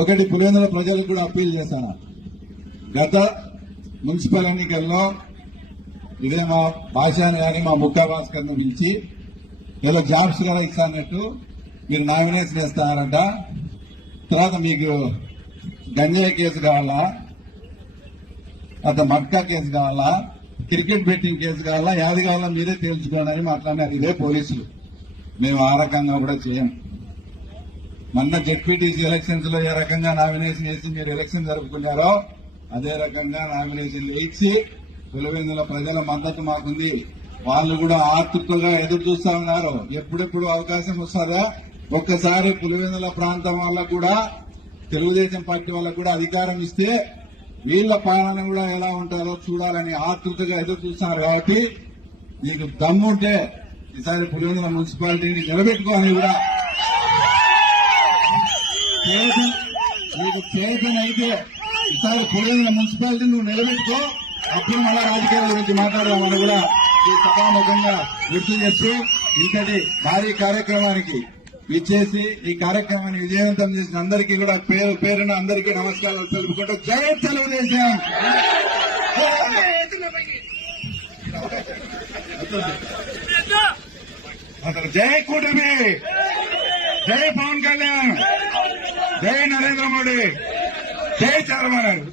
ఒకటి పులివెందుల ప్రజలకు కూడా అప్పీల్ చేశాను. గత మున్సిపల్ ఎన్నికల్లో ఇదే మా భాషాన్ని కానీ మా ముక్కా భాస్కర్ను పిలిచి ఏదో జాబ్స్ కూడా ఇస్తానట్టు మీరు నామినేషన్ చేస్తారంట. తర్వాత మీకు గంజాయి కేసు కావాలా, అతను మట్కా కేసు కావాలా, క్రికెట్ బెట్టింగ్ కేసు కావాలా, యాది కావాలా మీరే తేల్చుకోవాలని మాట్లాడినారు ఇదే పోలీసులు. మేము ఆ రకంగా కూడా చేయం. మొన్న జెడ్పీటీసీ ఎలక్షన్స్ లో ఏ రకంగా నామినేషన్ చేసి మీరు ఎలక్షన్ జరుపుకున్నారో అదే రకంగా నామినేషన్లు ఇచ్చి పులివెందుల ప్రజల మద్దతు మాకుంది. వాళ్ళు కూడా ఆతృతగా ఎదురు చూస్తా ఉన్నారు. ఎప్పుడెప్పుడు అవకాశం వస్తుందా, ఒక్కసారి పులివెందుల ప్రాంతం వాళ్ళకు కూడా తెలుగుదేశం పార్టీ వాళ్ళకు కూడా అధికారం ఇస్తే వీళ్ల పాలన కూడా ఎలా ఉంటారో చూడాలని ఆతృతగా ఎదురు చూస్తున్నారు. కాబట్టి మీకు దమ్ముంటే ఈసారి పులివెందుల మున్సిపాలిటీని నిలబెట్టుకోవాలని కూడా మీకు చేతనైతే ఈసారి పులివెందుల మున్సిపాలిటీ నువ్వు నిలబెట్టుకో, అప్పుడు మళ్ళా రాజకీయాల గురించి మాట్లాడదామని కూడా ఈ సభాముఖంగా గుర్తు చేస్తూ ఇంతటి భారీ కార్యక్రమానికి ఇచ్చేసి ఈ కార్యక్రమాన్ని విజయవంతం చేసిన అందరికీ కూడా పేరు పేరున అందరికీ నమస్కారాలు తెలుపుకుంటూ జై తెలుగుదేశం, జై కూటమి, జై పవన్ కళ్యాణ్, జై నరేంద్ర మోడీ, జై చంద్రబాబు నాయుడు.